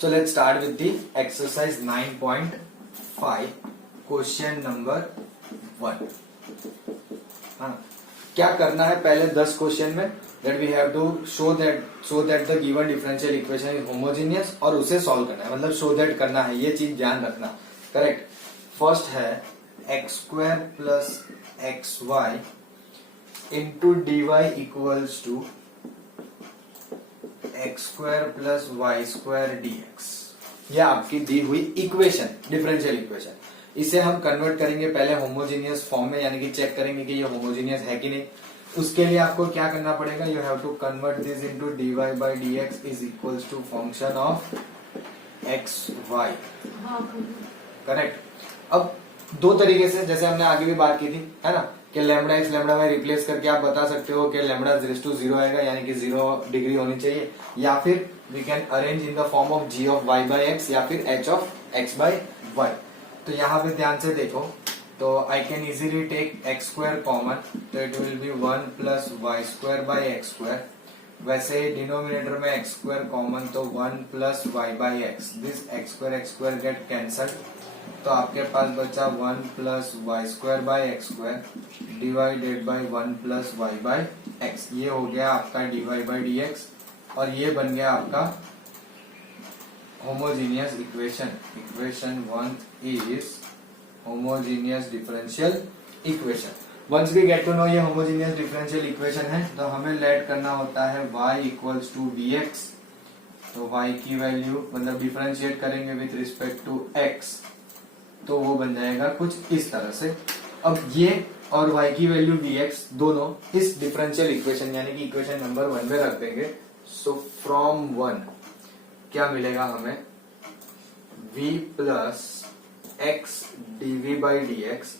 So let's start with the exercise 9.5 question number 1. हाँ, क्या करना है पहले 10 क्वेश्चन में that we have to show that the given differential equation is homogeneous और उसे सॉल्व करना है, मतलब show that करना है, ये चीज ध्यान रखना. करेक्ट. फर्स्ट है x square plus x y into d y equals to x square plus Y square d x. यह आपकी दी हुई इक्वेशन, डिफरेंशियल इक्वेशन. इसे हम कन्वर्ट करेंगे पहले होमोजीनियस फॉर्म में, यानी कि चेक करेंगे कि ये होमोजीनियस है कि नहीं. उसके लिए आपको क्या करना पड़ेगा, you have to convert this into d y by D x is equals to function of x y. Correct. अब दो तरीके से, जैसे हमने आगे भी बात की थी, है ना, कि lambda x lambda y replace करके आप बता सकते हो कि लैम्बडा रेज़ टू 0 आएगा, यानी कि 0 डिग्री होनी चाहिए, या फिर we can arrange in the form of G of Y by X या फिर H of X by Y. तो यहाँ पे ध्यान से देखो, तो I can easily take X square common, तो it will be 1 plus Y square by x square. वैसे डिनोमिनेटर में एक्स स्क्वायर कॉमन, तो 1 plus Y by x. This X square get cancel, तो आपके पास बचा 1 plus Y square by x square divided by 1 plus Y by x. ये हो गया आपका d y by D x, और ये बन गया आपका homogeneous equation. Equation 1 is homogeneous differential equation. Once we get to know ये होमोजीनियस डिफरेंशियल इक्वेशन है, तो हमें लेट करना होता है y इक्वल्स टू dx. तो y की वैल्यू, मतलब डिफरेंशिएट करेंगे विथ रिस्पेक्ट टू x, तो वो बन जाएगा कुछ इस तरह से. अब ये और y की वैल्यू dx दोनों इस डिफरेंशियल इक्वेशन यानी कि इक्वेशन नंबर 1 में रख देंगे. सो फ्रॉम 1 क्या मिलेगा हमें, v plus x d v by D x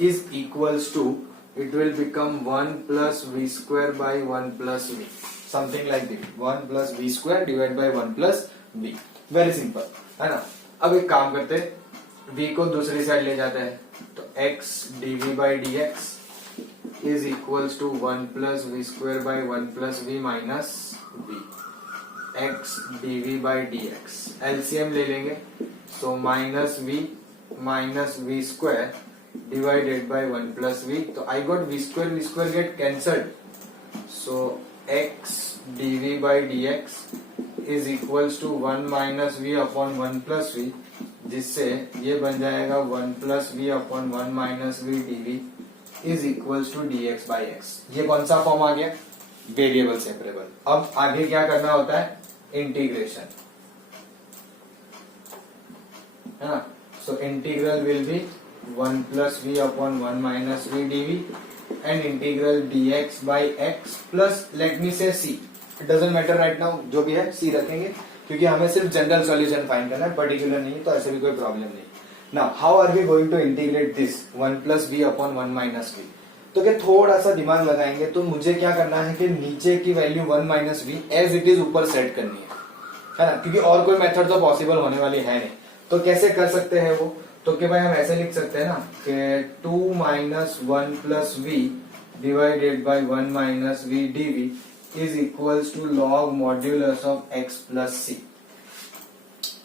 is equals to, it will become 1 plus we square by 1 plus v, something like this. 1 plus we square divide by 1 plus v. Very simple, है ना. अब एक काम करते हैं, v को दूसरी side ले जाते हैं, तो x dv by D x is equals to 1 plus we square by 1 plus V minus V. x dv by D X LCM ले लेंगे, तो minus V square divided by 1 plus V. तो I got V square get cancelled, so x dv by D x is equals to 1 minus V upon 1 plus V, जिससे ये बन जाएगा 1 plus we upon 1 minus v d v is equals to d x by x. ये कौन सा form आ गया, variable separable. अब आगे क्या करना होता है, इंटीग्रेशन, है ना. So integral will be 1 plus we upon 1 minus v dv and integral d x by x plus, let me say c, it doesn't matter right now, जो भी है सी रखेंगे, क्योंकि हमें सिर्फ जनरल सॉल्यूशन फाइंड करना है, पर्टिकुलर नहीं, तो ऐसे भी कोई प्रॉब्लम नहीं. Now how are we going to integrate this 1 plus we upon 1 minus v. तो क्या थोड़ा सा दिमाग लगाएंगे, तो मुझे क्या करना है कि नीचे की value 1 minus v as it is ऊपर सेट करनी है ना, क्योंकि और कोई मेथड तो पॉसिबल होने वाली है नहीं. तो कैसे कर सकते हैं वो, तो कि भाई हम ऐसे लिख सकते हैं ना कि 2 minus 1 plus v divided by 1 minus v d v is equals to log modulus of x plus c.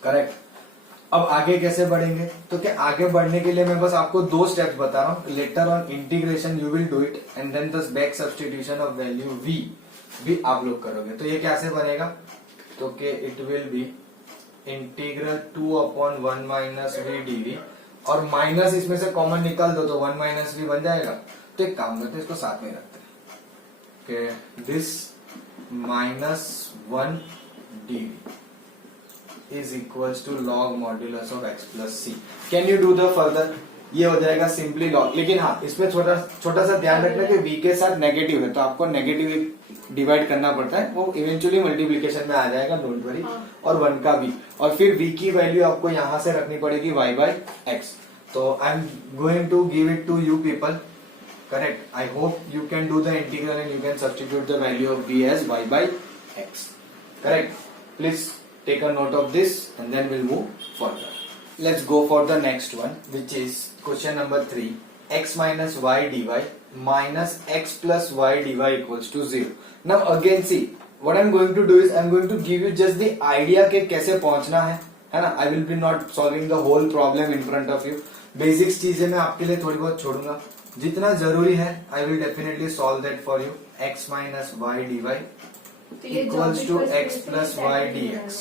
Correct. अब आगे कैसे बढ़ेंगे, तो क्या आगे बढ़ने के लिए मैं बस आपको 2 स्टेप्स बता रहा हूं. Later on integration you will do it, and then the back substitution of value v भी आप लोग करोगे. तो ये कैसे बनेगा, तो कि it will be integral 2 upon 1 minus v d v, और माइनस इसमें से कॉमन निकाल दो तो 1 माइनस वी बन जाएगा. तो एक काम करते हैं, इसको साथ में रखते हैं कि this minus 1 d v is equals to log modulus of x plus c. Can you do the further, ये हो जाएगा सिंपली लॉग. लेकिन हाँ, इसमें छोटा सा ध्यान रखना कि v के साथ नेगेटिव है, तो आपको नेगेटिव डिवाइड करना पड़ता है, वो इवेंचुअली मल्टीप्लीकेशन में आ जाएगा, डोंट वरी. और 1 का v, और फिर v की वैल्यू आपको यहां से रखनी पड़ेगी y बाई एक्स. तो I am going to give it to you people. Correct. I hope you can do the integral and you can substitute the value of v as y by x. Correct. Please take a note of this and then we'll move further. Let's go for the next one, which is question number 3. X minus y dy minus x plus y dy equals to 0. Now again see, what I'm going to do is I'm going to give you just the idea के कैसे पहुंचना है ना. I will be not solving the whole problem in front of you. Basics चीजें मैं आपके लिए थोड़ी बहुत छोड़ूंगा, जितना जरूरी है I will definitely solve that for you. X minus y dy equals to x plus y dx.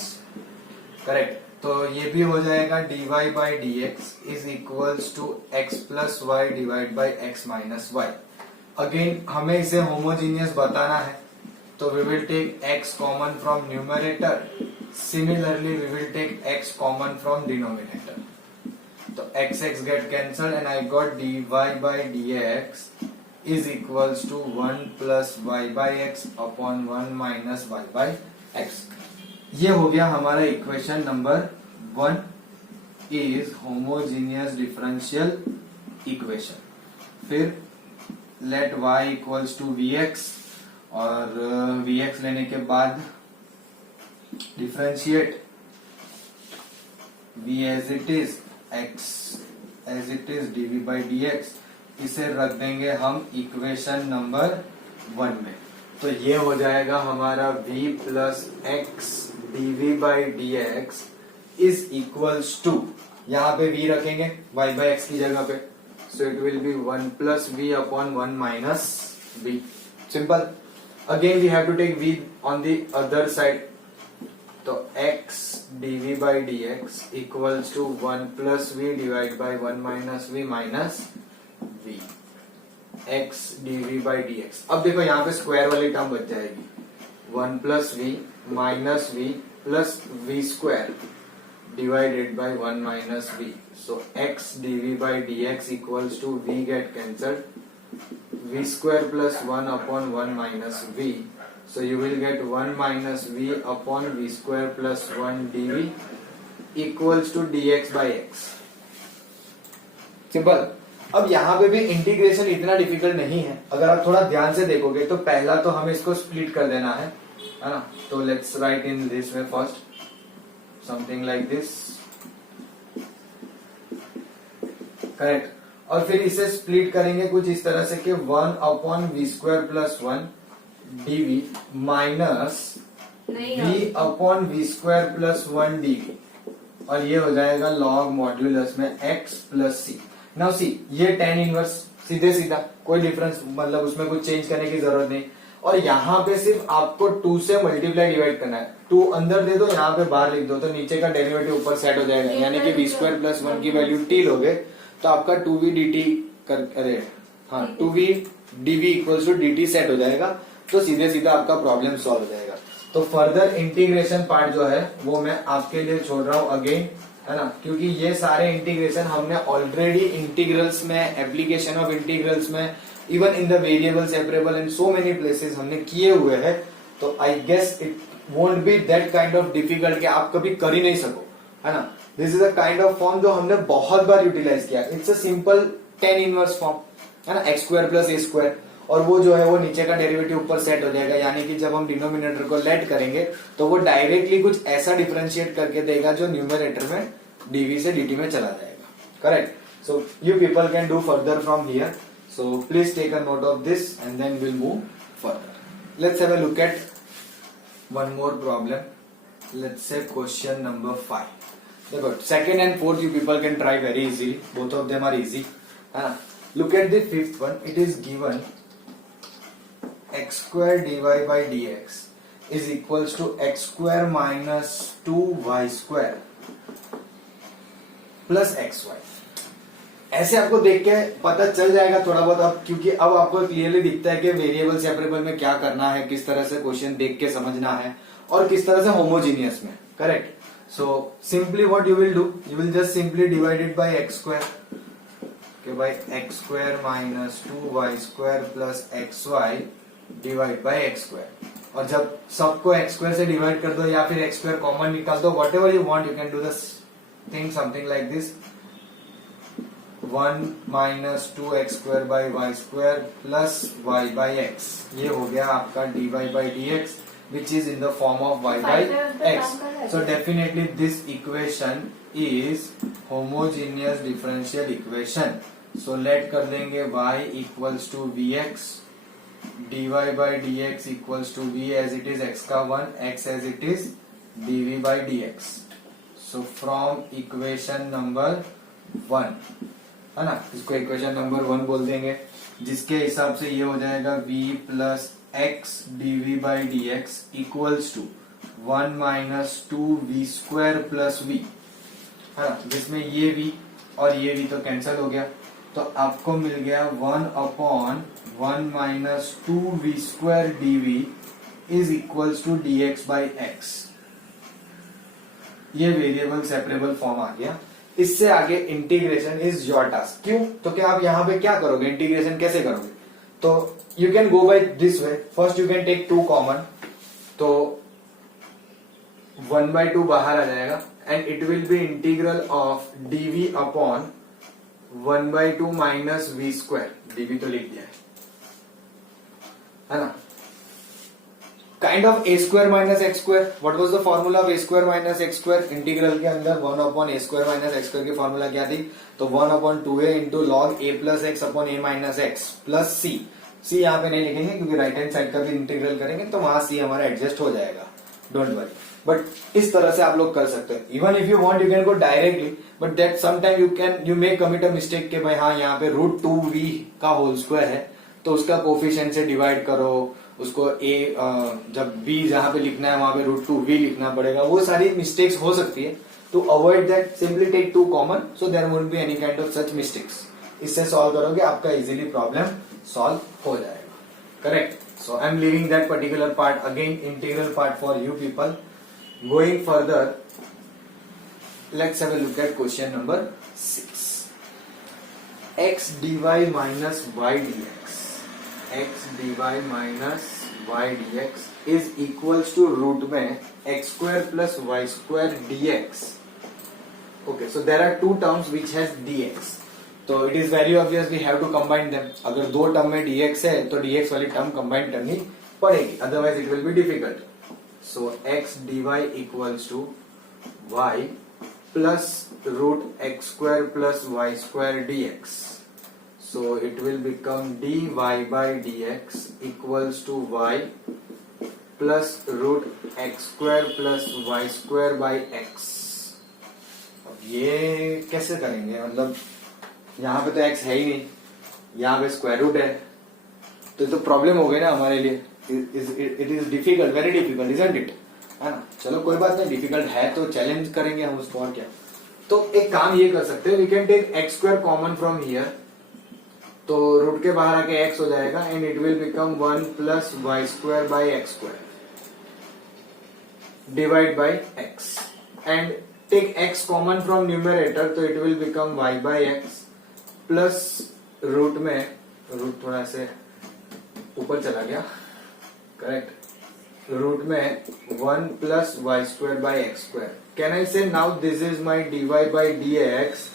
Correct. तो ये भी हो जाएगा dy by dx is equals to x plus y divided by x minus y. Again हमें इसे homogeneous बताना है, तो we will take x common from numerator. Similarly we will take x common from denominator. तो x get cancelled and I got dy by dx is equals to 1 plus y by x upon 1 minus y by x. ये हो गया हमारा equation number 1 is homogeneous differential equation. फिर let y equals to vx और vx लेने के बाद differentiate v as it is x as it is dv by dx. इसे रख देंगे हम इक्वेशन नंबर 1 में. तो ये हो जाएगा हमारा v plus x dv by dx is equals to, यहाँ पे v रखेंगे y by x की जगह पे, so it will be 1 plus v upon 1 minus v. Simple. Again we have to take v on the other side. तो x dv by dx equals to 1 plus v divide by 1 minus v minus v. x dv by dx. अब देखो यहाँ पे square वाली term बच जाएगी, 1 plus v minus v plus v square divided by 1 minus v. So x dv by dx equals to v get cancelled, v square plus 1 upon 1 minus v. So you will get 1 minus v upon v square plus 1 dv equals to dx by x. Simple. अब यहाँ पे भी integration इतना difficult नहीं है, अगर आप थोड़ा ध्यान से देखोगे तो पहला तो हमें इसको स्प्लिट कर देना है ना. तो let's write in this way first, something like this. Correct. और फिर इसे स्प्लिट करेंगे कुछ इस तरह से कि 1 upon v square plus 1 dv minus v upon v square plus 1 dv. और ये हो जाएगा लॉग मॉड्यूलस में x plus c. Now c, ये tan इनवर्स सीधे सीधा, कोई डिफरेंस मतलब उसमें कुछ चेंज करने की जरूरत नहीं. और यहाँ पे सिर्फ आपको 2 से मल्टीप्लाई डिवाइड करना है. 2 अंदर दे दो, यहाँ पे बाहर लिख दो, तो नीचे का डेरिवेटिव ऊपर सेट हो जाएगा. यानी कि वी स्क्वायर प्लस 1 की वैल्यू t लोगे तो आपका 2v dt अरे हाँ 2v dv equals to dt set हो जाएगा. तो सीधे सीधा आपका प्रॉब्लम सॉल्व हो जाएगा. तो फर्दर इंटीग्रेशन पार्ट जो है वो मैं आपके लिए छोड़ रहा हूँ अगेन, है ना, क्योंकि ये सारे इंटीग्रेशन हमने ऑलरेडी इंटीग्रल्स में, एप्लीकेशन ऑफ इंटीग्रल्स में, even in the variable separable in so many places हमने किए हुए हैं. तो I guess it won't be that kind of difficult कि आप कभी कर ही नहीं सको, है ना. This is a kind of form जो हमने बहुत बार यूटिलाइज किया. It's a simple tan inverse form, है ना, x square plus a square. और वो जो है वो नीचे का डेरिवेटिव ऊपर सेट हो जाएगा. यानी कि जब हम डिनोमिनेटर को लेट करेंगे तो वो डायरेक्टली कुछ ऐसा डिफरेंशिएट करके देगा जो न्यूमरेटर में dv से dt में चला जाएगा. Correct. So you people can do further from here. So please take a note of this and then will move further. Let's have a look at one more problem. Let's say question number 5. देखो second and fourth you people can try very easily, both of them are easy, है ना. Look at the fifth one. It is given x square dy by dx is equals to x square minus 2y square plus xy. ऐसे आपको देख के पता चल जाएगा थोड़ा बहुत अब, क्योंकि अब आपको क्लियरली दिखता है कि वेरिएबल सेपरेबल में क्या करना है, किस तरह से क्वेश्चन देख के समझना है और किस तरह से होमोजीनियस में. Correct. So simply what you will do, you will just simply divide it by x square, कि भाई x square minus 2y square plus xy divide by x square. और जब सबको एक्स स्क्वायर से डिवाइड कर दो या फिर एक्स स्क्वायर कॉमन निकाल दो, whatever you want, you can do this thing something like this. 1 minus 2x square by y square plus Y by x. ये हो गया आपका dy by dx which is in the form of y by x. So definitely this equation is homogeneous differential equation. So let कर देंगे y equals to vx dy by dx equals to v as it is x का 1, x as it is dv by dx. So from equation number 1 है ना, इसको equation number 1 बोल देंगे, जिसके हिसाब से ये हो जाएगा v plus x d v by D x equals to 1 minus 2v square plus v, है ना, जिसमें ये v और ये v तो कैंसिल हो गया, तो आपको मिल गया 1/1 minus 2v square dv is equals to dx by x. ये वेरिएबल सेपरेबल फॉर्म आ गया. इससे आगे इंटीग्रेशन इज योर टास्क. क्यों? तो क्या आप यहां पे क्या करोगे, इंटीग्रेशन कैसे करोगे? तो you can go by this way. First you can take 2 common, तो 1/2 बाहर आ जाएगा and it will be integral of dv upon 1/2 minus v square. dv तो लिख दिया है ना, kind of a square minus x square. What was the formula of a square minus x square? Integral के अंदर 1/a square minus x square की formula क्या थी? तो 1/2a into log a plus x upon a minus x plus c. c यहाँ पे नहीं लिखेंगे क्योंकि राइट हैंड साइड का भी इंटीग्रल करेंगे तो वहां c हमारा एडजस्ट हो जाएगा, डोंट वरी. बट इस तरह से आप लोग कर सकते हैं. Even if you want you can go directly, but that sometime you may commit a mistake के भाई हाँ यहाँ पे √2v का होल स्क्वायर है तो उसका कोफिशिएंट से डिवाइड करो, उसको a जब b जहां पे लिखना है वहां पे √2v लिखना पड़ेगा. वो सारी मिस्टेक्स हो सकती है. To avoid that simply take 2 common so there won't be any kind of such mistakes. इससे सॉल्व करोगे आपका इजीली प्रॉब्लम सॉल्व हो जाएगा. Correct. So I am leaving that particular part, again integral part for you people. Going further, let's have a look at question number 6. x dy minus y dx, x dy minus y dx is equals to root में x square plus y square dx. Okay, so there are two terms which has dx. तो it is very obvious we have to combine them. अगर दो term में dx है तो dx वाली term combine करनी पड़ेगी, otherwise it will be difficult. So x dy equals to y plus root x square plus y square dx. So it will become dy by dx equals to y plus root x square plus y square by x. अब ये कैसे करेंगे, मतलब यहाँ पे तो x है ही नहीं, यहाँ पे स्क्वायर रूट है, तो प्रॉब्लम हो गई ना हमारे लिए. It is difficult, very difficult, isn't it, है ना. चलो कोई बात नहीं, डिफिकल्ट है तो चैलेंज करेंगे हम उसको, और क्या. तो एक काम ये कर सकते हैं, we can take x square common from here, तो रूट के बाहर आके x हो जाएगा and it will become 1 plus Y square by x square divide by x. And take x common from numerator, तो it will become y by x plus root में, root थोड़ा से ऊपर चला गया, करेक्ट, रूट में 1 plus Y square by x square. Can I say now this is my dy by dx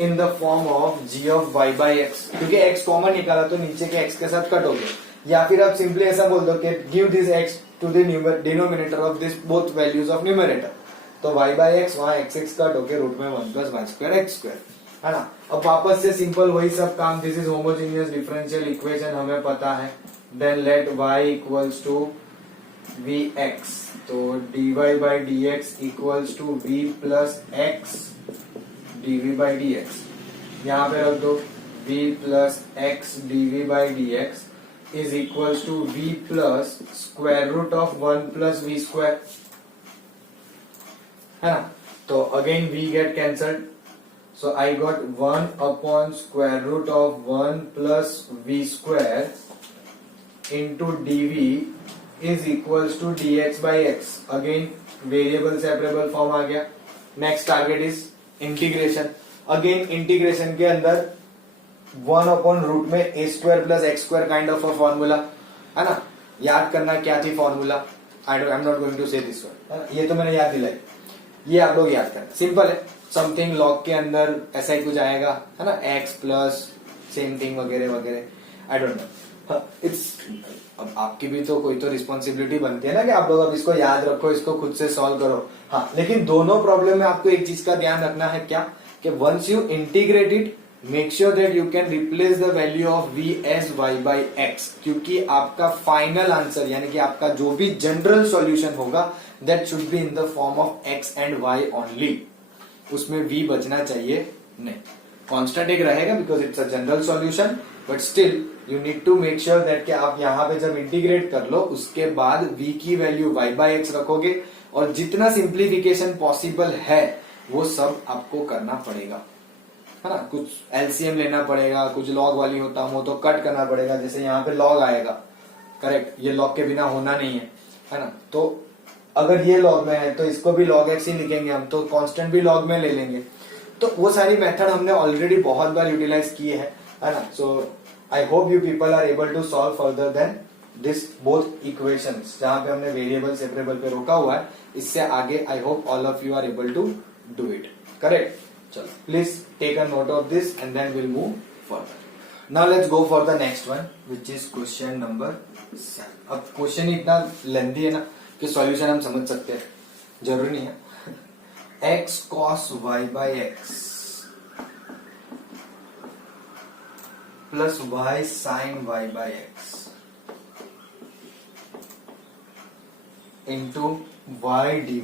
in the form of g of y by x, क्योंकि x common निकाला तो नीचे के x के साथ कट हो गया. या फिर आप सिंपली ऐसा बोल दो कि give this x to the denominator of this both values of numerator, तो y बाई एक्स वहां x कट होके रूट में 1 plus Y square x square, है ना. अब वापस से सिंपल वही सब काम, this is homogeneous differential equation हमें पता है. Then let y equals to vx, तो dy by dx equals to v plus x dv by dx. यहाँ पे रख दो v plus x dv by dx is equals to v plus square root of 1 plus v square, है ना. तो again v get cancelled, so I got 1 upon square root of 1 plus v square into dv is equals to dx by x. Again variable separable form आ गया. Next target is integration. Again integration के अंदर 1 upon root में a square plus x square kind of a formula, है ना. याद करना क्या थी formula, I am not going to say this one, ये तो मैंने याद दिलाई, ये आप लोग याद करना. सिंपल है, समथिंग लॉग के अंदर ऐसा ही कुछ आएगा, है ना, x प्लस सेम थिंग वगैरह वगैरह, आई डोंट नो. इट्स अब आपकी भी तो कोई तो रिस्पॉन्सिबिलिटी बनती है ना कि आप लोग अब इसको याद रखो, इसको खुद से सॉल्व करो. हाँ, लेकिन दोनों प्रॉब्लम में आपको एक चीज का ध्यान रखना है, क्या, कि once you integrate it make sure that you can replace the value of v as y by x, क्योंकि आपका फाइनल आंसर यानी कि आपका जो भी जनरल सॉल्यूशन होगा that should be in the form of x and y only, उसमें v बचना चाहिए नहीं। कांस्टेंट एक रहेगा because it's a general solution, but still you need to make sure that कि आप यहां पे जब इंटीग्रेट कर लो उसके बाद v की वैल्यू y बाई एक्स रखोगे, और जितना सिंप्लीफिकेशन पॉसिबल है वो सब आपको करना पड़ेगा, है ना। कुछ एलसीएम लेना पड़ेगा, कुछ लॉग वाली होता हो तो कट करना पड़ेगा, जैसे यहाँ पे लॉग आएगा, करेक्ट, ये लॉग के बिना होना नहीं है ना। तो अगर ये लॉग में है तो इसको भी लॉग एक्स ही लिखेंगे हम, तो कांस्टेंट भी लॉग में ले लेंगे। तो वो सारी मेथड हमने ऑलरेडी बहुत बार यूटिलाइज किए हैं, है ना। So I hope you people are able to solve further than this both equations, जहां पे हमने वेरिएबल सेपरेबल पे रोका हुआ है। इससे आगे I hope all of you are able to do it, correct. चलो please take a note of this and then will move further. Now let's go for the next one which is question number 7। अब question इतना lengthy है ना कि solution हम समझ सकते हैं, जरूरी नहीं है। x cos y by x plus y sin y by x into y dy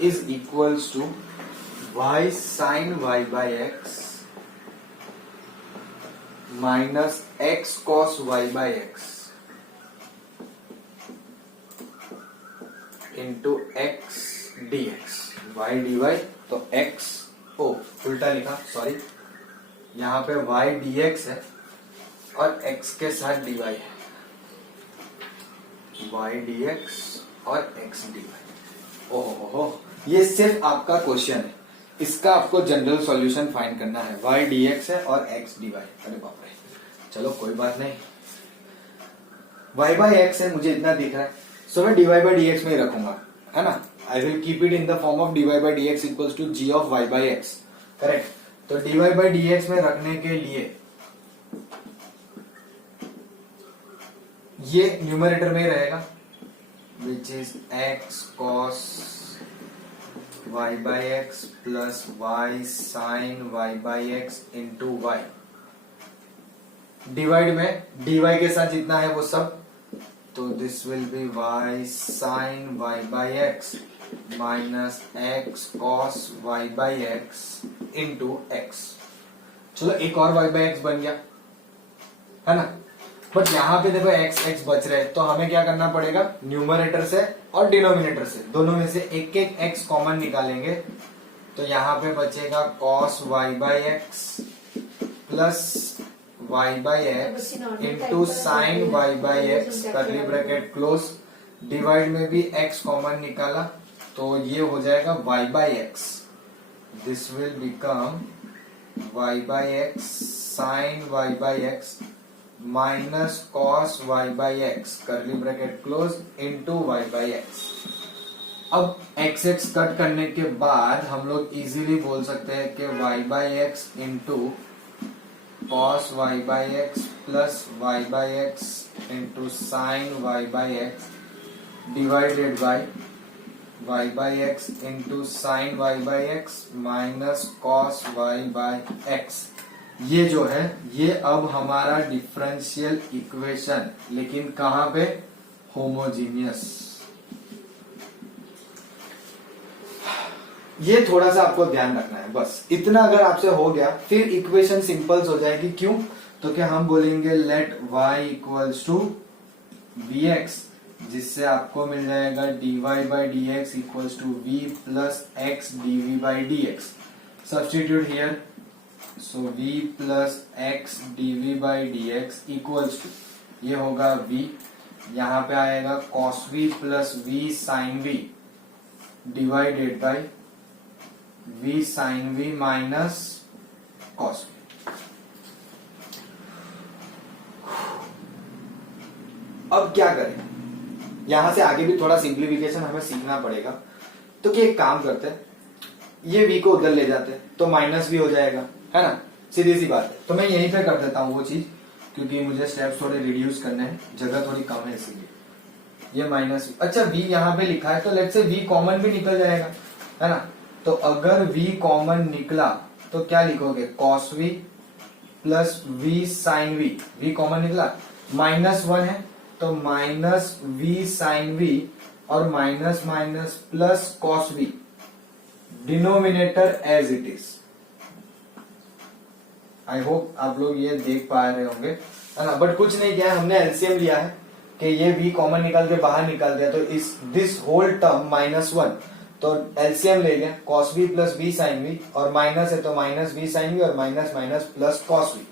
is equals to y sin y by x minus x cos y by x into x dx, y dy, तो x उल्टा लिखा, sorry, यहाँ पे y dx है और x के साथ dy है, y dx और x dy। ओहो, ये सिर्फ आपका क्वेश्चन है, इसका आपको जनरल सॉल्यूशन फाइंड करना है। y dx है और x dy, अरे बाप रे, चलो कोई बात नहीं, y बाई एक्स है, मुझे इतना दिख रहा है, सो मैं dy बाई dx में ही रखूंगा, है ना। I will keep it in the form of dy by dx equals to g of y by x, correct. तो dy बाई dx में रखने के लिए ये न्यूमरेटर में ही रहेगा, which is x cos y by x plus y sin y by x into y, divide में dy के साथ जितना है वो सब, तो this will B y sin y by x minus x cos y by x into x। चलो एक और y बाई एक्स बन गया, है ना। बट यहाँ पे देखो x बच रहे, तो हमें क्या करना पड़ेगा, न्यूमरेटर से और डिनोमिनेटर से दोनों में से एक एक x कॉमन निकालेंगे, तो यहाँ पे बचेगा cos y by x plus y by x into sine y by x, curly bracket close, divide में भी x कॉमन निकाला, तो ये हो जाएगा y by x, this will become y by x sine y by x minus cos y by x, curly bracket close, into y by x. अब x cut करने के बाद हम लोग इजीली बोल सकते हैं कि y by x into cos y by x plus y by x into sine y by x divided by y by x into sine y by x minus cos y by x. ये जो है ये अब हमारा differential equation, लेकिन कहां पे, homogeneous. ये थोड़ा सा आपको ध्यान रखना है, बस इतना अगर आपसे हो गया फिर इक्वेशन सिंपल्स हो जाएगी। क्यों, तो क्या हम बोलेंगे let y equals to vx, जिससे आपको मिल जाएगा dy by D x equals to v plus x dv by dx। Substitute here, so v plus x dv by dx equals to, ये होगा v, यहाँ पे आएगा cos v plus v sin v divided by v sin v minus cos v। अब क्या करें, यहां से आगे भी थोड़ा सिंप्लीफिकेशन हमें सीखना पड़ेगा, तो कि एक काम करते हैं, ये v को उधर ले जाते हैं तो माइनस v हो जाएगा, है ना, सीधी सी बात है। तो मैं यहीं पे कर देता हूँ वो चीज, क्योंकि मुझे स्टेप्स थोड़े रिड्यूस करने हैं, जगह थोड़ी कम है इसीलिए। ये माइनस, अच्छा v यहाँ पे लिखा है तो लेट्स से v कॉमन भी निकल जाएगा, है ना। तो अगर v कॉमन निकला तो क्या लिखोगे, cos v plus v sin v, v common निकला, -1 है तो माइनस v sin v और minus minus plus cos v, denominator as it is. I hope आप लोग ये देख पा रहे होंगे, है ना। बट कुछ नहीं किया है, हमने एलसीएम लिया है कि ये v कॉमन निकाल के बाहर निकाल दिया, तो इस दिस होल टर्म -1, तो एलसीएम ले लिया, cos v plus v sin v, और माइनस है तो माइनस v sin v और minus minus plus cos v,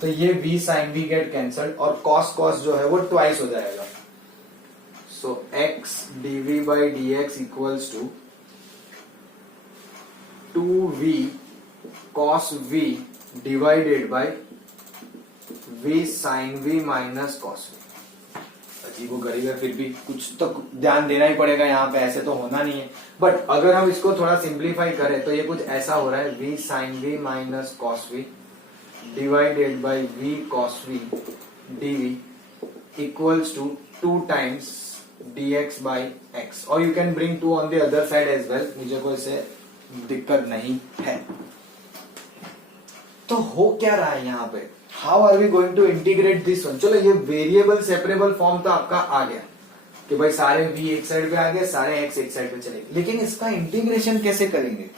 तो ये v sin v get cancelled और cos जो है वो ट्वाइस हो जाएगा। So x dv by dx equals to 2v cos v divided by v sin v minus cos v। अजीबो गरीब है, फिर भी कुछ तो ध्यान देना ही पड़ेगा यहाँ पे, ऐसे तो होना नहीं है। बट अगर हम इसको थोड़ा सिंप्लीफाई करें तो ये कुछ ऐसा हो रहा है, v sin v minus cos v divided by v cos v dv equals to 2 times dx by x, और you can bring 2 on the other side as well, मुझे कोई से दिक्कत नहीं है। तो हो क्या रहा है यहाँ पे, how are we going to integrate this one. चलो ये वेरिएबल सेपरेबल फॉर्म तो आपका आ गया कि भाई सारे v एक साइड पे आ गए, सारे x एक साइड पे चले गए, लेकिन इसका इंटीग्रेशन कैसे करेंगे,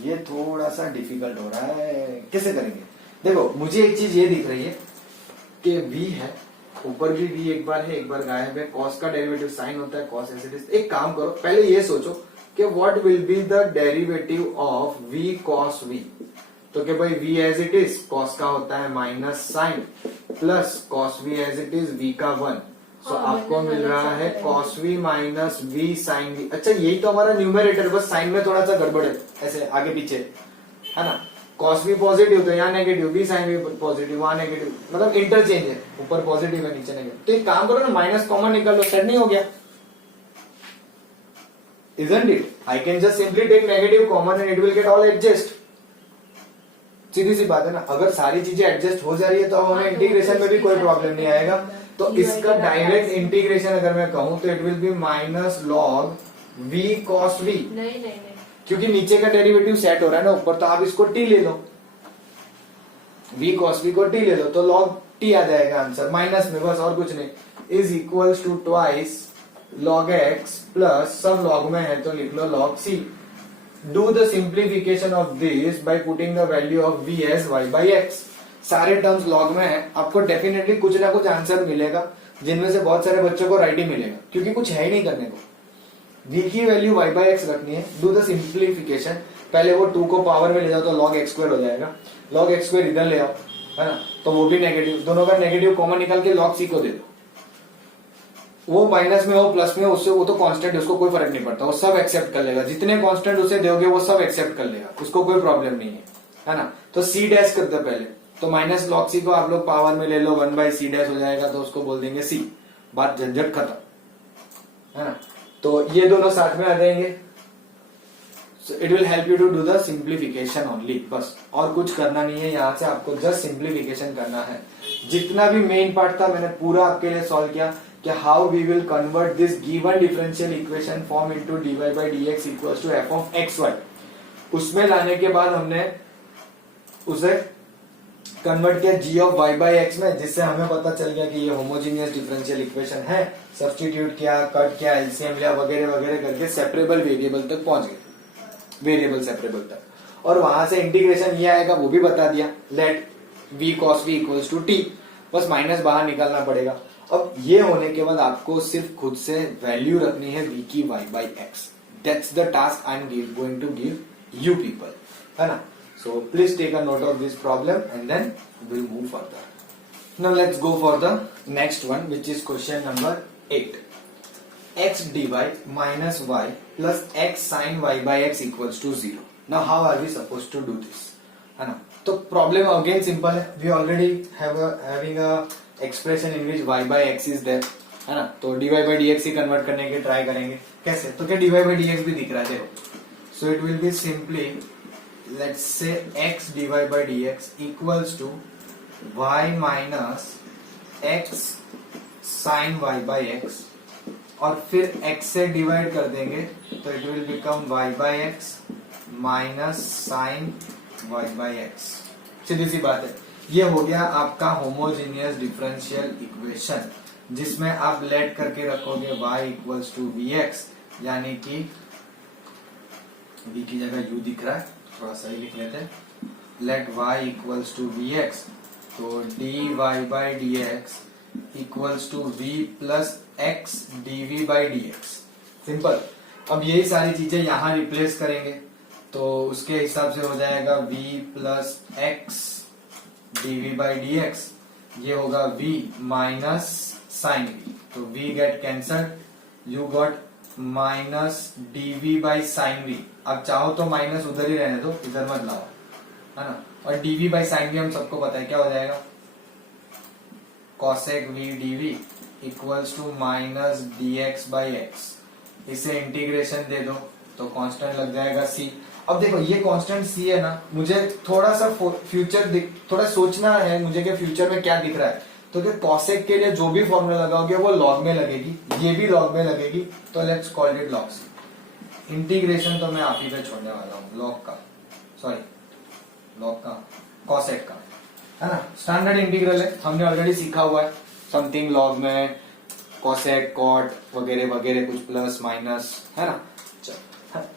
ये थोड़ा सा डिफिकल्ट हो रहा है। कैसे करेंगे, देखो मुझे एक चीज ये दिख रही है कि v है, ऊपर भी v एक बार है एक बार गायब है, cos का डेरिवेटिव साइन होता है, cos एज इट इज। एक काम करो, पहले ये सोचो कि what will be the derivative of v cos v, तो कि भाई v as it is cos का होता है minus sine plus cos v as it is v का 1, सो आपको मिल रहा है cos v minus v sin v। अच्छा यही तो हमारा न्यूमरेटर, बस साइन में थोड़ा सा गड़बड़ है, ऐसे आगे पीछे है ना। cos v पॉजिटिव तो यहाँ negative, v sin v positive वहां नेगेटिव, मतलब इंटरचेंज है, ऊपर पॉजिटिव है नीचे नेगेटिव। तो एक काम करो ना, माइनस कॉमन निकाल लो, सेट नहीं हो गया, isn't it? I can just simply take negative common and it will get all adjust। सीधी सी बात है ना, अगर सारी चीजें एडजस्ट हो जा रही है तो हमें इंटीग्रेशन में भी कोई प्रॉब्लम नहीं आएगा। तो इसका डायरेक्ट इंटीग्रेशन अगर मैं कहूं तो it will B minus log v cos v, नहीं, क्योंकि नीचे का डेरिवेटिव सेट हो रहा है ना ऊपर, तो आप इसको t ले लो, v cos v को t ले लो, तो log t आ जाएगा आंसर माइनस में, बस और कुछ नहीं, is equals to twice log x plus सब log में है तो लिख लो log c। Do the simplification of this by putting the value of v as y by x। सारे टर्म्स log में है, आपको डेफिनेटली कुछ ना कुछ आंसर मिलेगा, जिनमें से बहुत सारे बच्चों को राइट ही मिलेगा, क्योंकि कुछ है ही नहीं करने को। v की वैल्यू y by x रखनी है। डू द सिंप्लीफिकेशन, पहले वो 2 को पावर में ले जाओ तो log x स्क्वायर हो जाएगा, log x स्क्वायर इधर ले आओ, है ना, तो वो भी नेगेटिव, दोनों का नेगेटिव कॉमन निकाल के log c को दे दो, वो माइनस में हो प्लस में हो, उससे वो तो कांस्टेंट है, उसको कोई फर्क नहीं पड़ता, वो सब एक्सेप्ट कर लेगा, जितने कांस्टेंट उसे दोगे वो सब एक्सेप्ट कर लेगा, उसको कोई प्रॉब्लम नहीं है ना। तो सी डैश कर दो पहले, तो माइनस लॉग सी को आप लोग पावर में ले लो, 1 बाई सी डैश हो जाएगा, तो उसको बोल देंगे सी, बात झंझट खत्म, है ना। तो ये दोनों साथ में आ जाएंगे, it will help you to do the simplification only, बस और कुछ करना नहीं है, यहाँ से आपको जस्ट सिंप्लीफिकेशन करना है। जितना भी मेन पार्ट था मैंने पूरा आपके लिए सॉल्व किया कि how we will convert this given differential equation form into dy by dx equals to f of xy। उसमें लाने के बाद हमने उसे कन्वर्ट किया g of y by x में, जिससे हमें पता चल गया कि ये होमोजीनियस डिफरेंशियल इक्वेशन है। सब्स्टिट्यूट किया, कट किया, एलसीएम लिया, वगैरह वगैरह करके सेपरेबल वेरिएबल तक पहुंच गए, वेरिएबल सेपरेबल तक, और वहां से इंटीग्रेशन ये आएगा वो भी बता दिया, let v cos v equals to t, बस माइनस बाहर निकालना पड़ेगा। अब ये होने के बाद आपको सिर्फ खुद से वैल्यू रखनी है v की y by x, that's the task I am going to give you people, है ना। So please take a note of this problem and then will move further. Now let's go for the next one which is question number 8। x dy minus y plus x sin y by x equals to 0. Now how are we supposed to do this? है ना, तो problem again simple है, we already having a expression in which y by x is there, है ना, तो dy by dx he convert करने के try करेंगे। कैसे, तो क्या dy by dx भी दिख रहा है, देखो, so it will be simply let's say x dy by dx equals to y minus x sin y by x, और फिर x से डिवाइड कर देंगे तो it will become y by x minus sine y by x. सीधी सी बात है, ये हो गया आपका होमोजीनियस डिफरेंशियल इक्वेशन, जिसमें आप लेट करके रखोगे y equals to v x, यानी कि v की जगह u दिख रहा है, थोड़ा सही लिख लेते हैं, let y equals to v x, तो dy by D x equals to v plus x dv by D x. Simple. अब यही सारी चीजें यहां रिप्लेस करेंगे, तो उसके हिसाब से हो जाएगा v plus x dv by D x, ये होगा v माइनस साइन v, तो v get cancelled, you got minus dv by sine v। अब चाहो तो माइनस उधर ही रहने दो, इधर मत लाओ, है ना। और dv बाई साइन v हम सबको पता है क्या हो जाएगा, cosec v dv equals to minus dx by x. इसे इंटीग्रेशन दे दो तो कांस्टेंट लग जाएगा c। अब देखो ये कांस्टेंट c है ना, मुझे थोड़ा सा फ्यूचर थोड़ा सोचना है मुझे कि फ्यूचर में क्या दिख रहा है, तो कि cosec के लिए जो भी फॉर्मूला लगाओगे वो log में लगेगी, ये भी log में लगेगी, तो let's call it log c। Integration तो मैं आप ही पे छोड़ने वाला हूँ, log का, सॉरी log का, cosec का, है ना। स्टैंडर्ड इंटीग्रल है, हमने ऑलरेडी सीखा हुआ है, समथिंग लॉग में cosec cot वगैरह वगैरह, कुछ प्लस माइनस, है ना।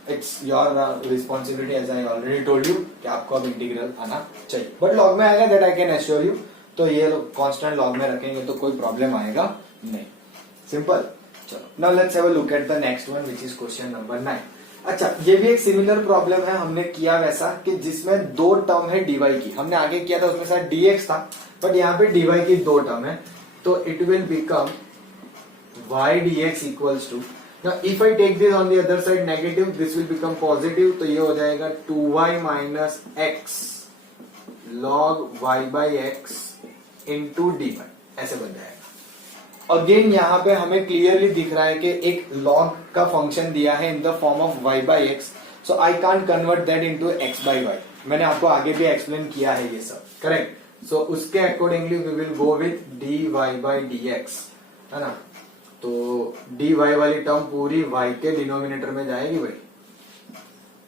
It's your responsibility, as I already told you कि आपको अब इंटीग्रल आना चाहिए, बट लॉग में आएगा, that I can assure you. तो ये कांस्टेंट लॉग में रखेंगे तो कोई प्रॉब्लम आएगा नहीं। सिंपल। चलो now let's have a look at the next one, which is question number 9। अच्छा, ये भी एक सिमिलर प्रॉब्लम है, हमने किया वैसा कि जिसमें दो टर्म है dy की, हमने आगे किया था उसमें शायद dx था, बट यहाँ पे dy की दो टर्म है, तो it will become y dx equals to, now if I take this on the other side negative, this will become positive, तो ये हो जाएगा 2y minus x log y by x into dy, ऐसे बन जाएगा। Again यहाँ पे हमें क्लियरली दिख रहा है कि एक log का फंक्शन दिया है इन the form of y by x, so I can't convert that into x by y। मैंने आपको आगे भी एक्सप्लेन किया है ये सब, करेक्ट। सो उसके accordingly we will go with dy by dx, है ना। तो dy वाली टर्म पूरी y के डिनोमिनेटर में जाएगी भाई,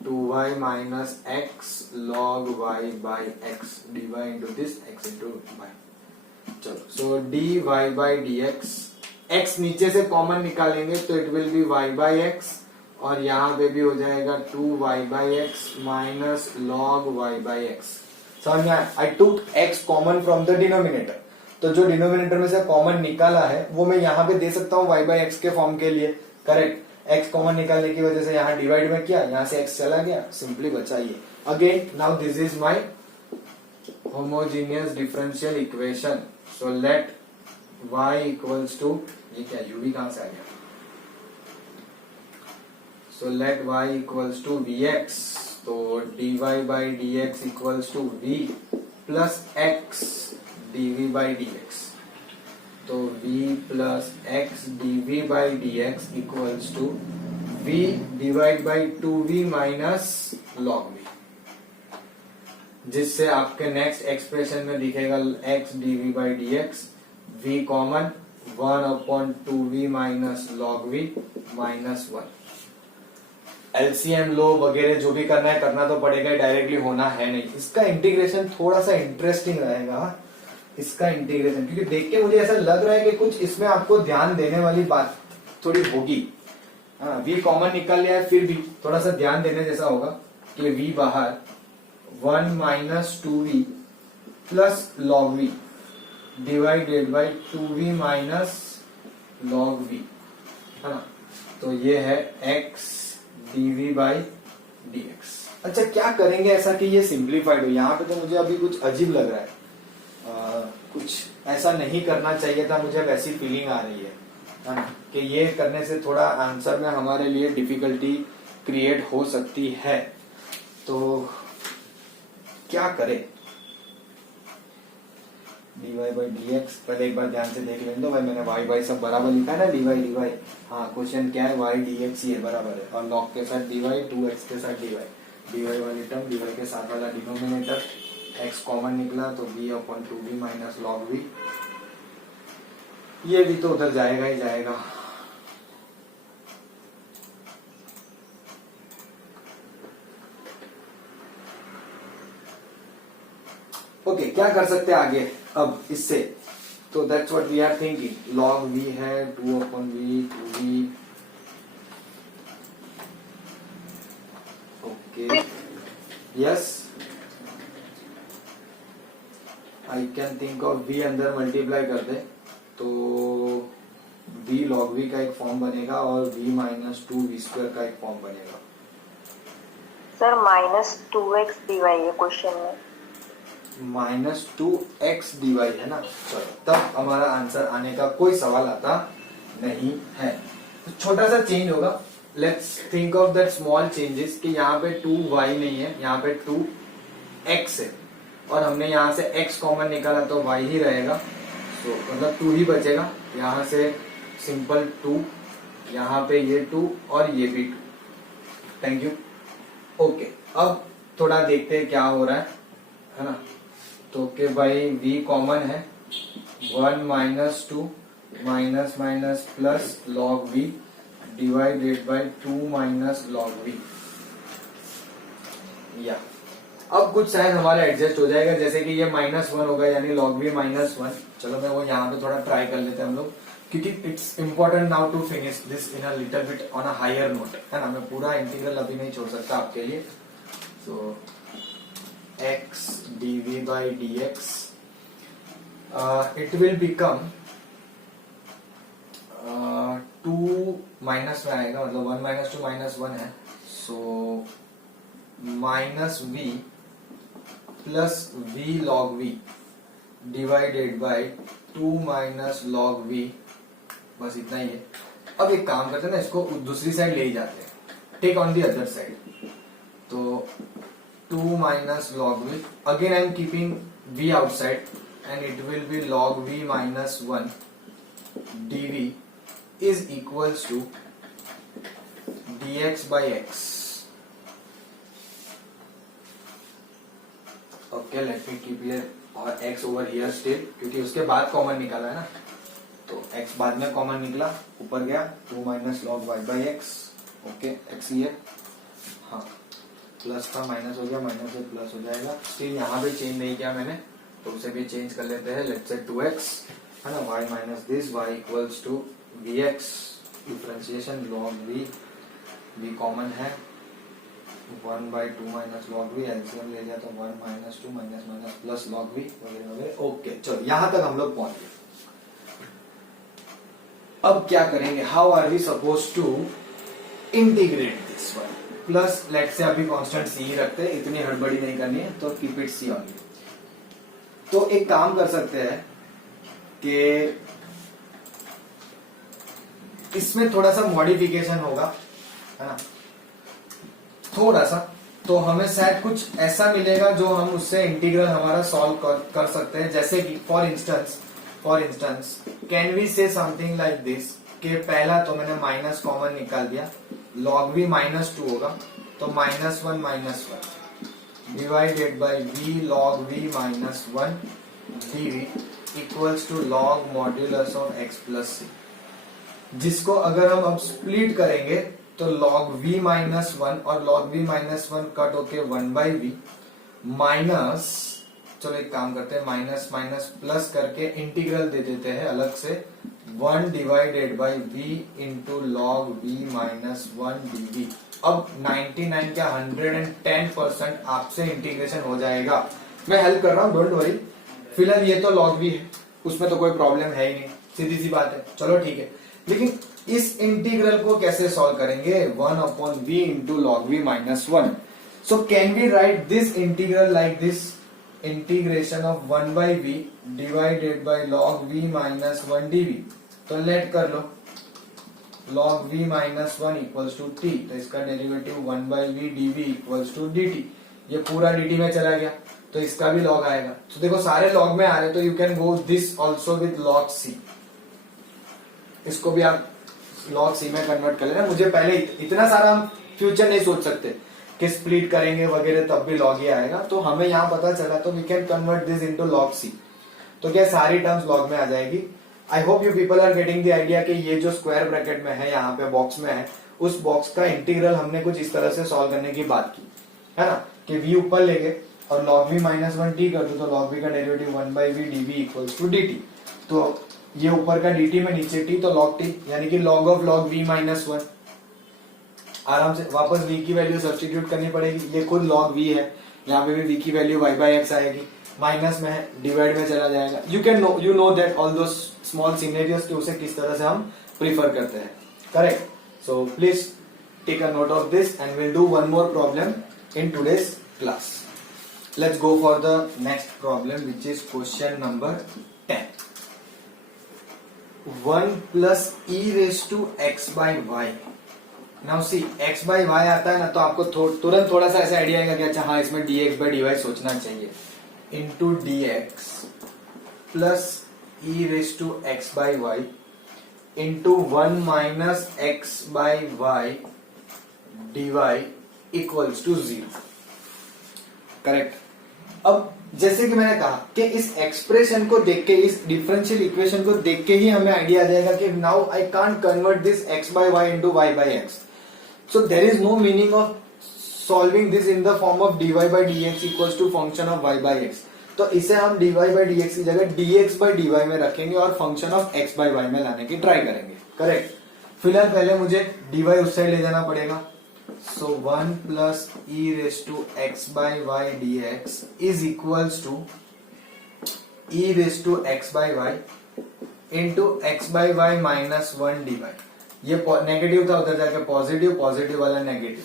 2y minus x log y by x dy into this x into y। चलो, सो dy by dx, x नीचे से कॉमन निकालेंगे तो it will B y by x, और यहाँ पे भी हो जाएगा 2y by x minus log y by x। समझ में आया? आई टुक x common from the denominator, तो जो डिनोमिनेटर में से कॉमन निकाला है वो मैं यहाँ पे दे सकता हूँ y by x के फॉर्म के लिए, करेक्ट। x कॉमन निकालने की वजह से यहाँ डिवाइड में किया, यहाँ से x चला गया, सिंपली बचा ये। Again now this is my homogeneous differential equation, so let y equals to, ये क्या u भी कहां से आ गया, so let y equals to vx, तो dy by dx equals to v plus x dv by dx, तो v plus x dv by dx equals to v divide by 2v minus log v, जिससे आपके next expression में दिखेगा x dv by dx, v common 1/2v minus log v minus 1। LCM लो वगैरह जो भी करना है करना तो पड़ेगा, डायरेक्टली होना है नहीं। इसका इंटीग्रेशन थोड़ा सा इंटरेस्टिंग रहेगा, इसका इंटीग्रेशन, क्योंकि देख के मुझे ऐसा लग रहा है कि कुछ इसमें आपको ध्यान देने वाली बात थोड़ी होगी। हाँ, v कॉमन निकल लिया है, फिर भी थोड़ा सा ध्यान देने जैसा होगा कि v बाहर 1 minus 2v plus log v divided by 2v minus log v, है ना। तो ये है x dv बाई dx। अच्छा, क्या करेंगे ऐसा कि ये सिंप्लीफाइड हो? यहाँ पे तो मुझे अभी कुछ अजीब लग रहा है, कुछ ऐसा नहीं करना चाहिए था, मुझे वैसी फीलिंग आ रही है कि ये करने से थोड़ा आंसर में हमारे लिए डिफिकल्टी क्रिएट हो सकती है। तो क्या करें? dy बाई dx पहले एक बार ध्यान से देख लेंगे। तो भाई मैंने y बाई सब बराबर लिखा है ना, dy। हाँ, क्वेश्चन क्या है, y dx ही है, बराबर है, और log के साथ dy, 2x के साथ dy वाली टर्म, dy के साथ वाला डिनोमिनेटर, x कॉमन निकला तो v/2v माइनस log v, ये भी तो उधर जाएगा ही जाएगा। ओके, क्या कर सकते हैं आगे अब इससे, तो that's what we are thinking. Log v है 2/v 2v, okay yes, I can think of v अंदर मल्टीप्लाई कर दे तो v log v का एक फॉर्म बनेगा और v माइनस 2v² का एक फॉर्म बनेगा। सर -2x dy है क्वेश्चन में, -2x dy है ना, चलो तब हमारा आंसर आने का कोई सवाल आता नहीं है। तो छोटा सा चेंज होगा, let's think of that small changes कि यहाँ पे 2y नहीं है, यहाँ पे 2x है और हमने यहाँ से x कॉमन निकाला तो y ही रहेगा, तो मतलब 2 ही बचेगा। यहाँ से सिंपल 2, यहाँ पे ये 2 और ये भी 2। Thank you. ओके, अब थोड़ा देखते हैं क्या हो रहा है ना। तो कि भाई v कॉमन है, 1 minus 2 minus minus plus log v divided by 2 minus log v। या अब कुछ शायद हमारा एडजस्ट हो जाएगा, जैसे कि ये -1 होगा यानी लॉग v -1। चलो मैं वो यहाँ पे थोड़ा ट्राई कर लेते हैं हम लोग, क्योंकि it's important now to finish this in a little bit on a higher note, है ना। मैं पूरा इंटीग्रल अभी नहीं छोड़ सकता आपके लिए। सो x dv by dx, it will become 2 minus में आएगा, मतलब 1 माइनस 2 माइनस 1 है, so minus v plus v log v divided by 2 minus log v, बस इतना ही है। अब एक काम करते हैं ना, इसको दूसरी साइड ले ही जाते हैं, take on the other side. तो 2 minus log v, again I am keeping v outside and it will be log v minus 1 dv is equals to dx by x. Okay, let me keep here और x over here still, क्योंकि उसके बाद common निकाला है ना, तो x बाद में कॉमन निकला, ऊपर गया 2 minus log y by x। Okay, x ही है, हाँ प्लस था माइनस हो गया, माइनस से प्लस हो जाएगा। स्टिल यहाँ पे चेंज नहीं किया मैंने, तो उसे भी चेंज कर लेते हैं। लेट्स से 2x है ना, y minus this, y equals to vx, differentiation log v common है, 1/2 माइनस log v, एलसीएम ले लिया तो 1 minus 2 minus minus plus log v वगैरह वगैरह। ओके, चलो यहाँ तक हम लोग पहुंच गए। अब क्या करेंगे, how are we suppose to integrate this one, plus let say अभी कांस्टेंट सी ही रखते हैं, इतनी हड़बड़ी नहीं करनी है, तो कीप इट सी ऑनली। तो एक काम कर सकते हैं कि इसमें थोड़ा सा मॉडिफिकेशन होगा, है ना, थोड़ा सा, तो हमें शायद कुछ ऐसा मिलेगा जो हम उससे इंटीग्रल हमारा सॉल्व कर सकते हैं। जैसे कि for instance can we say something like this, कि पहला तो मैंने माइनस कॉमन निकाल दिया, log v -2 होगा, तो -1 divided by v log v -1 dv equals to log modulus of x plus c, जिसको अगर हम अब स्प्लिट करेंगे तो log v -1 और log v -1 कट होके 1/v माइनस, चलो एक काम करते हैं, माइनस माइनस प्लस करके इंटीग्रल दे देते हैं अलग से, 1 divided by v into log v -1 dv। अब 99 का 110% आपसे इंटीग्रेशन हो जाएगा। मैं हेल्प कर रहा हूँ, डोंट वरी। फिलहाल ये तो log v है, उसमें तो कोई प्रॉब्लम है ही नहीं, सीधी सी बात है, चलो ठीक है। लेकिन इस इंटीग्रल को कैसे सॉल्व करेंगे, 1/v into log v -1। So can we write this integral like this, integration of 1/v divided by log v -1 dv। तो लेट कर लो, log v -1 equals to t, तो इसका derivative 1/v dv equals to dt। ये पूरा dt में चला गया तो इसका भी log आएगा। तो देखो सारे log में आ रहे, तो you can go this also with log c, इसको भी आप log c में कन्वर्ट कर लेना। मुझे पहले इतना सारा हम फ्यूचर नहीं सोच सकते कि स्प्लिट करेंगे वगैरह तब भी log ही आएगा, तो हमें यहाँ पता चला तो we can convert this into log c। तो क्या सारी टर्म्स log में आ जाएगी। I hope you people are getting the idea कि ये जो स्क्वायर ब्रैकेट में है, यहाँ पे बॉक्स में है, उस बॉक्स का इंटीग्रल हमने कुछ इस तरह से सॉल्व करने की बात की है ना, कि v ऊपर ले गए, और log v माइनस 1t कर दूं तो log v का derivative 1/v dv equals to dt। तो ये ऊपर का dt में नीचे t तो log t यानी कि log of log v minus 1। आराम से वापस v की वैल्यू सब्स्टिट्यूट करनी पड़ेगी, ये खुद log v है, यहाँ पे भी v की वैल्यू y/x आएगी, माइनस में है डिवाइड में चला जाएगा। यू नो दैट ऑल दो स्मॉल सिनेरियोस कि उसे किस तरह से हम प्रीफर करते हैं, correct. So please take a note of this and will do one more problem in today's class. Let's go for the next problem, which is question number 10. 1 plus e raised to x by y. Now see, x by y आता है ना, तो आपको तुरंत थोड़ा सा ऐसा idea आएगा कि अच्छा हाँ इसमें dx by dy सोचना चाहिए। Into dx plus e raised to x by y into 1 minus x by y dy equals to 0. Correct. अब जैसे कि मैंने कहा कि इस एक्सप्रेशन को देख के, इस डिफरेंशियल इक्वेशन को देख के ही हमें आइडिया आ जाएगा कि now I can't convert this x by y into y by x, so there is no meaning of solving this in the form of dy by dx equals to function of y by x। तो इसे हम dy by dx की जगह dx by dy में रखेंगे और function of x by y में लाने की ट्राई करेंगे, करेक्ट। फिलहाल पहले मुझे dy उस साइड ले जाना पड़ेगा। So 1 plus e raised to x by y dx is equals to e raised to x by y into x by y minus 1 dy। ये नेगेटिव था, उधर जाके पॉजिटिव, पॉजिटिव वाला नेगेटिव,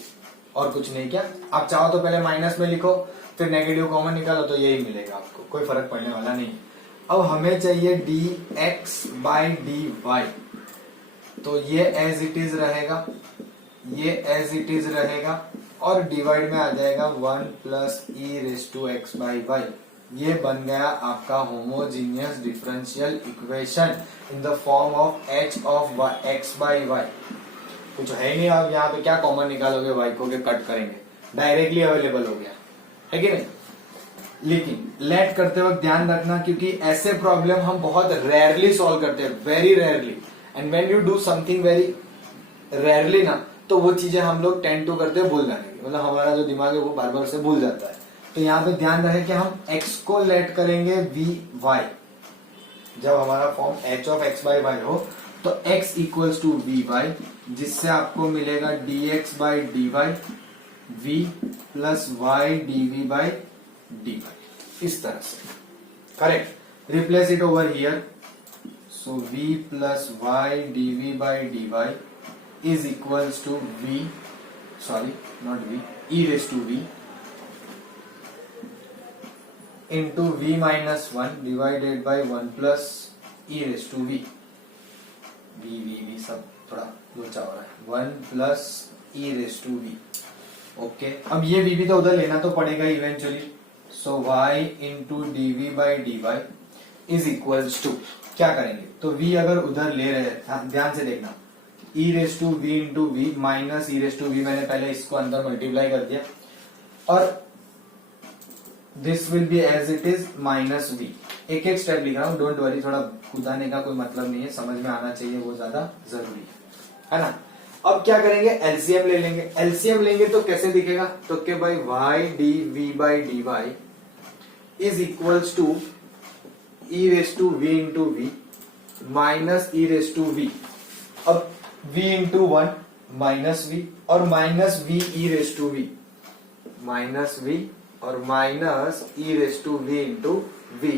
और कुछ नहीं। क्या आप चाहो तो पहले माइनस में लिखो, फिर नेगेटिव कॉमन निकालो तो यही मिलेगा आपको, कोई फर्क पड़ने वाला नहीं। अब हमें चाहिए dx by dy, तो ये एज इट इज रहेगा, ये एज इट इज रहेगा, और डिवाइड में आ जाएगा 1 plus e raise to x by y. ये बन गया आपका homogeneous differential equation in the form of h of x by y. कुछ है ही नहीं, आप यहाँ पे क्या कॉमन निकालोगे, y को के कट करेंगे, डायरेक्टली अवेलेबल हो गया है कि नहीं। लेकिन लेट करते वक्त ध्यान रखना, क्योंकि ऐसे प्रॉब्लम हम बहुत रेयरली सॉल्व करते हैं, very rarely, and when you do something very rarely ना, तो वो चीजें हम लोग टेंड टू करते हैं भूल जाने की, मतलब हमारा जो दिमाग है वो बार बार से भूल जाता है। तो यहाँ पे ध्यान रहे कि हम x को लेट करेंगे vy, जब हमारा form h of x by y हो तो x इक्वल्स टू vy, जिससे आपको मिलेगा dx by dy v plus y dv by dy, इस तरह से, correct. Replace it over here, so v plus y dv by dy is equals to v, sorry not v, e raised to v into v minus 1 divided by 1 plus e raised to v, v सब थोड़ा लोचा हो रहा है, 1 plus e raised to v। Okay, अब ये v भी तो उधर लेना तो पड़ेगा eventually, so y into dv by dy is equals to, क्या करेंगे, तो v अगर उधर ले रहे हैं, ध्यान से देखना, e raise to v into v minus e raise to v, मैंने पहले इसको अंदर मल्टीप्लाई कर दिया, और this will be as it is minus v। एक एक स्टेप लिख रहा हूं, डोंट वरी, थोड़ा खुदाने का कोई मतलब नहीं है, समझ में आना चाहिए, वो ज्यादा जरूरी है ना। अब क्या करेंगे, एलसीएम ले लेंगे। एलसीएम लेंगे तो कैसे दिखेगा, तो के भाई y dv by dy is equals to e raise to v into v minus e raise to v। अब v इंटू 1 माइनस v और minus v e raise to v, minus v और minus e raise to v into v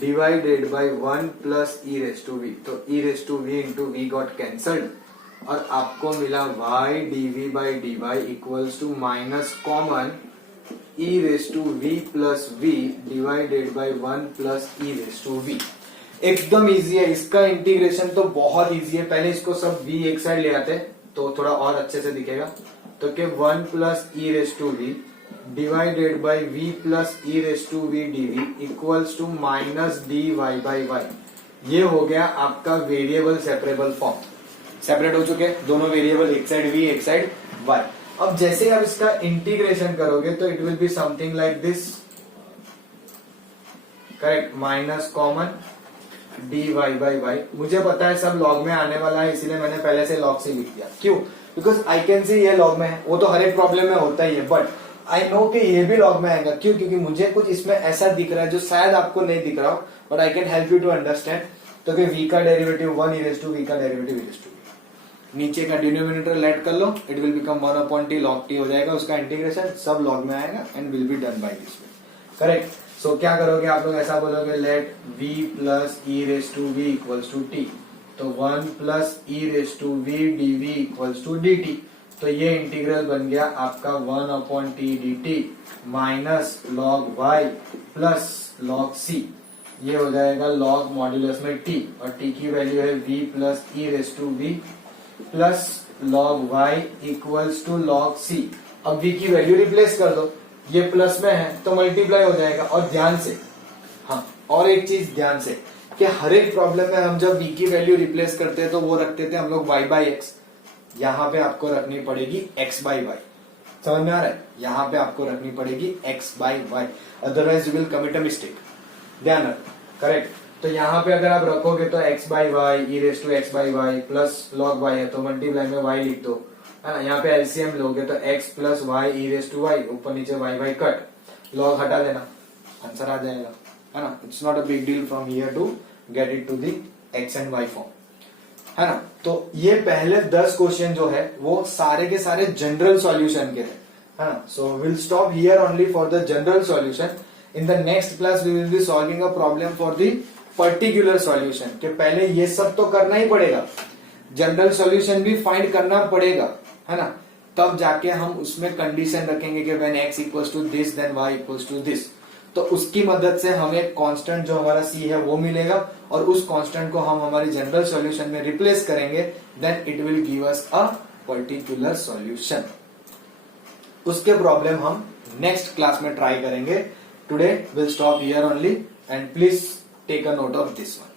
divided by 1 plus e raise to v। तो e raise to v into v got cancelled और आपको मिला y dv by dy equals to minus common e raise to v plus v divided by 1 plus e raise to v। एकदम easy है, इसका integration तो बहुत easy है। पहले इसको सब v एक साइड ले आते तो थोड़ा और अच्छे से दिखेगा, तो के 1 plus e raise to v divided by v plus e raise to v dv equals to minus dy by y। ये हो गया आपका वेरिएबल सेपरेबल फॉर्म, सेपरेट हो चुके दोनों वेरिएबल, एक साइड v एक साइड y। अब जैसे आप इसका इंटीग्रेशन करोगे तो it will be something like this, correct, minus common dy by y। मुझे पता है सब लॉग में आने वाला है, इसीलिए मैंने पहले से लॉग से लिख दिया। क्यों, बिकॉज आई कैन सी ये लॉग में है, वो तो हर एक प्रॉब्लम में होता ही है, बट आई नो कि ये भी लॉग में आएगा। क्यों? क्योंकि मुझे कुछ इसमें ऐसा दिख रहा है जो शायद आपको नहीं दिख रहा हो, but I can help you to understand. तो कि v का derivative 1 e raised to v का derivative e raised to v, नीचे का डिनोमिनेटर लेट कर लो, it will become 1 upon t log t हो जाएगा, उसका इंटीग्रेशन सब लॉग में आएगा and will be done by this way. Correct. So क्या करोगे आप लोग, ऐसा बोलोगे let v plus e raised to v equals to t, तो 1 plus e raised to v dv equals to dt। तो ये इंटीग्रल बन गया आपका 1 upon t dt minus log y plus log c, ये हो जाएगा लॉग मॉड्यूलस में t, और t की वैल्यू है v plus e raise to v plus log y equals to log c। अब v की वैल्यू रिप्लेस कर दो, ये प्लस में है तो मल्टीप्लाई हो जाएगा। और ध्यान से, हाँ और एक चीज ध्यान से कि हर एक प्रॉब्लम में हम जब v की वैल्यू रिप्लेस करते हैं तो वो रखते थे हम लोग y बाई एक्स, यहाँ पे आपको रखनी पड़ेगी x बाई वाई। समझ में आ रहा है? यहाँ पे आपको रखनी पड़ेगी x by y, otherwise you will commit a mistake. ध्यान रख। करेक्ट। तो यहाँ पे अगर आप रखोगे तो x by y e raise to x by y plus log y है तो मल्टीप्लाई में y लिख दो, है ना। यहाँ पे एलसीएम लोगे तो x plus y e raise to y, ऊपर नीचे y बाई कट, लॉग हटा देना, आंसर आ जाएगा, है ना। It's not a big deal from here to get it to the x and y form, है ना। तो ये पहले 10 क्वेश्चन जो है वो सारे के सारे जनरल सॉल्यूशन के है ना। So will stop here only for the general solution. In the next class we will be solving a problem for the particular solution, कि पहले ये सब तो करना ही पड़ेगा, जनरल सॉल्यूशन भी फाइंड करना पड़ेगा, है ना। तब जाके हम उसमें कंडीशन रखेंगे कि when x equals to this then y equals to this। तो उसकी मदद से हमें कांस्टेंट जो हमारा c है वो मिलेगा, और उस कांस्टेंट को हम हमारी जनरल सॉल्यूशन में रिप्लेस करेंगे, then it will give us a particular solution. उसके प्रॉब्लम हम नेक्स्ट क्लास में ट्राई करेंगे। Today we'll stop here only, and please take a note of this one.